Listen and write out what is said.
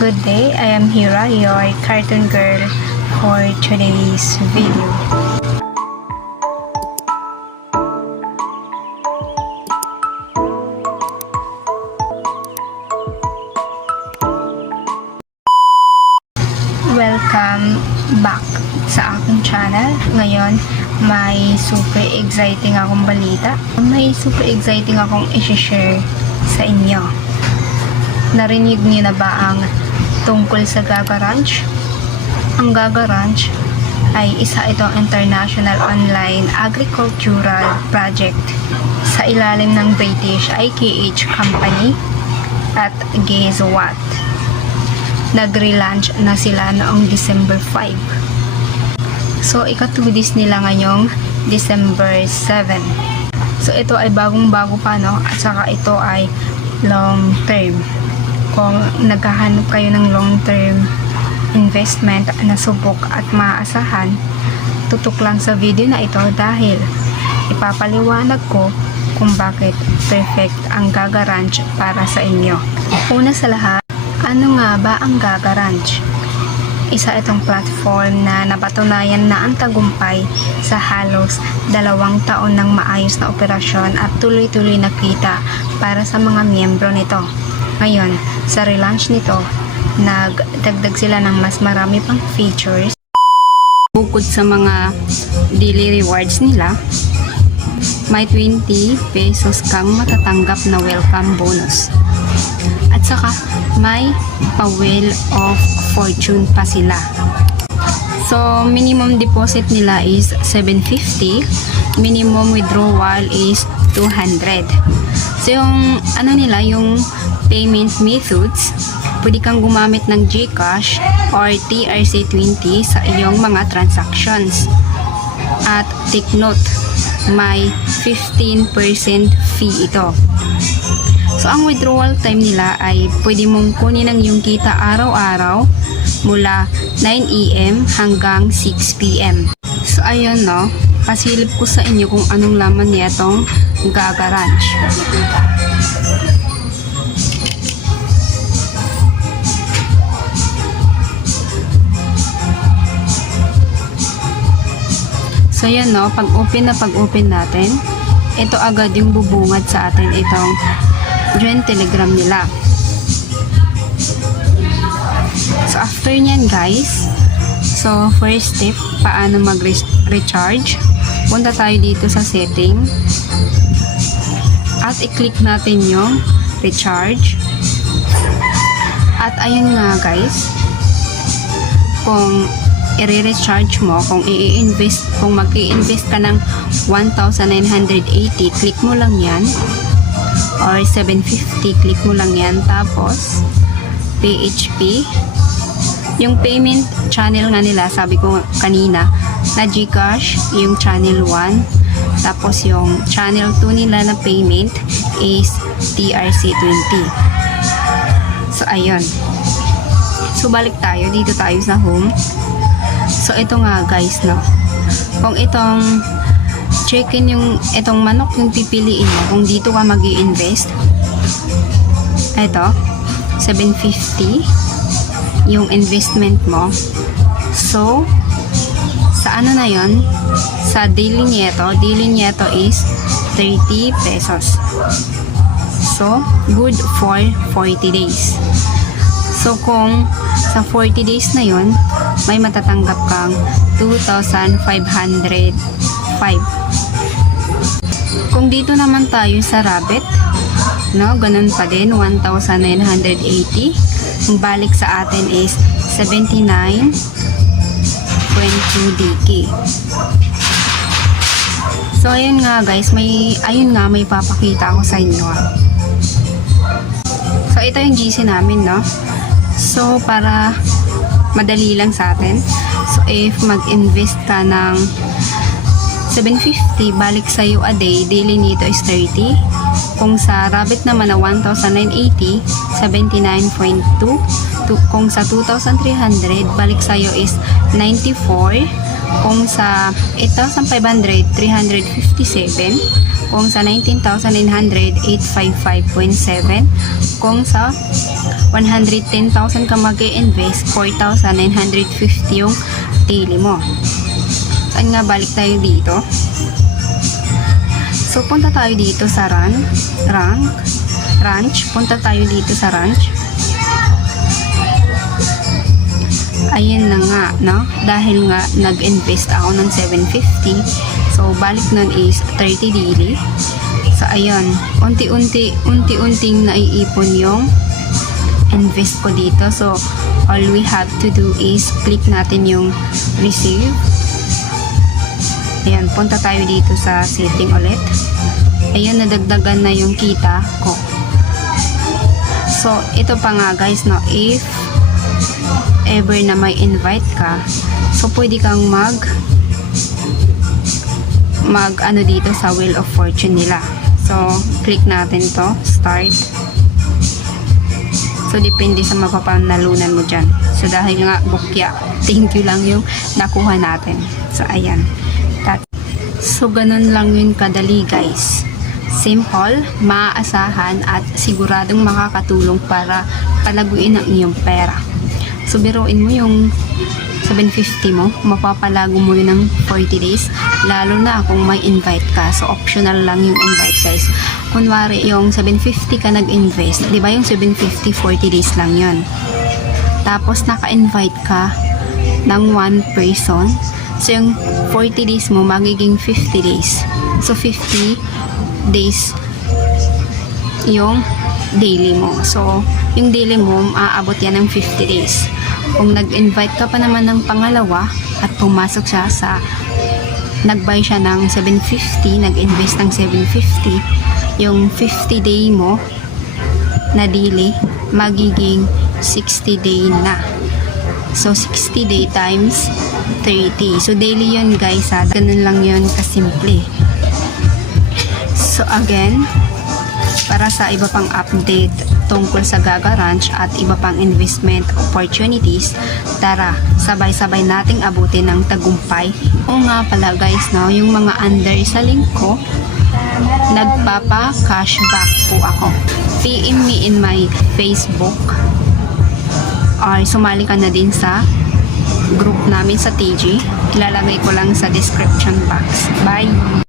Good day, I am Hira, your cartoon girl for today's video. Welcome back sa aking channel. Ngayon, may super exciting akong balita. May super exciting akong i-share sa inyo. Narinig niyo na ba ang tungkol sa Gaga Ranch? Ang Gaga Ranch ay isa itong international online agricultural project sa ilalim ng British IKH company. At guess what? Nag-relaunch na sila noong December 5. So, ika-2 days nila ngayong December 7. So, ito ay bagong-bago pa, no? At saka ito ay long term. Kung naghahanap kayo ng long term investment na subok at maaasahan, tutok lang sa video na ito dahil ipapaliwanag ko kung bakit perfect ang Gaga Ranch para sa inyo. Una sa lahat, ano nga ba ang Gaga Ranch? Isa itong platform na napatunayan na ang tagumpay sa halos 2 taon ng maayos na operasyon at tuloy-tuloy na kita para sa mga miyembro nito. Ngayon, sa relaunch nito, nagdagdag sila ng mas marami pang features. Bukod sa mga daily rewards nila, may 20 pesos kang matatanggap na welcome bonus. At saka, may pa-wheel of fortune pa sila. So, minimum deposit nila is 750. Minimum withdrawal is 200. So, yung ano nila, yung payment methods, pwede kang gumamit ng GCash or TRC20 sa iyong mga transactions. At take note, may 15% fee ito. So, ang withdrawal time nila ay pwede mong kunin ang iyong kita araw-araw mula 9 AM hanggang 6 PM. So, ayun, no? Pasilip ko sa inyo kung anong laman niya itong Gaga Ranch. So, yan, no? Pag-open natin, ito agad yung bubungad sa atin itong join Telegram nila. So, after nyan, guys, so, first step, paano mag-recharge. Punta tayo dito sa setting. At i-click natin yung recharge. At ayun nga, guys, kung i-recharge mo, kung mag-i-invest ka ng 1,980, click mo lang yan. Or 750, click mo lang yan. Tapos, PHP. Yung payment channel nga nila, sabi ko kanina, na GCash, yung channel 1. Tapos, yung channel 2 nila na payment is TRC20. So, ayun. So, balik tayo. Dito tayo sa home. So, ito nga, guys, no? Kung itong check-in itong manok yung pipiliin mo, kung dito ka mag-i-invest, ito 750 yung investment mo. So, sa ano na yon, sa daily nieto is 30 pesos. So, good for 40 days. So, kung sa 40 days na yon, may matatanggap kang 2,505. Kung dito naman tayo sa Rabbit, no, ganun pa din, 1,980. Ang balik sa atin is 79.2 DK. So, ayun nga, guys, may papakita ako sa inyo. So, ito yung GC namin, no? So, para madali lang sa atin. So, if mag-invest ka ng 750, balik sa'yo a day, daily nito is 30. Kung sa Rabbit naman na 1,980, 79.2. Kung sa 2,300, balik sa'yo is 94. Kung sa 8,500, 357. Kung sa 19,900, 855.7. Kung sa 110,000 ka mag-i-invest, 4,950 yung daily mo. Saan nga, balik tayo dito. So, punta tayo dito sa ranch. Punta tayo dito sa ranch. Ayun na nga, no? Dahil nga, nag-invest ako ng 750. So, balik nun is 30 daily. So, ayun. Unti-unting naiipon yung invest ko dito. So, all we have to do is click natin yung receive. Ayan, punta tayo dito sa setting ulit. Ayan, nadagdagan na yung kita ko. So, ito pa nga guys, no, if ever na may invite ka, so pwede kang mag ano dito sa Wheel of Fortune nila. So, click natin to, start. So, depende sa mapapanalunan mo dyan. So, dahil nga bukya, thank you lang yung nakuha natin. So, ayan. So, ganun lang yun kadali guys. Simple, maaasahan at siguradong makakatulong para palaguin ang iyong pera. So, biruin mo yung 750 mo, mapapalago mo yun ng 40 days, lalo na kung may invite ka. So, optional lang yung invite guys. Kunwari, yung 750 ka nag-invest, di ba yung 750, 40 days lang yun. Tapos, naka-invite ka ng one person. So, yung 40 days mo, magiging 50 days. So, 50 days yung daily mo. So, yung daily mo, aabot yan ng 50 days. Kung nag-invite ka pa naman ng pangalawa at pumasok siya sa nag-buy siya ng 750, nag-invest ng 750, yung 50 day mo na daily, magiging 60 day na. So, 60 day times 30. So, daily yun guys, ha. Ganun lang yun kasimple. So, again, para sa iba pang update tungkol sa Gaga Ranch at iba pang investment opportunities, tara, sabay-sabay nating abutin ng tagumpay. O nga pala guys, no, yung mga under sa link ko, nagpapa-cashback po ako. PM me in my Facebook or sumali ka na din sa group namin sa TG. Ilalagay ko lang sa description box. Bye!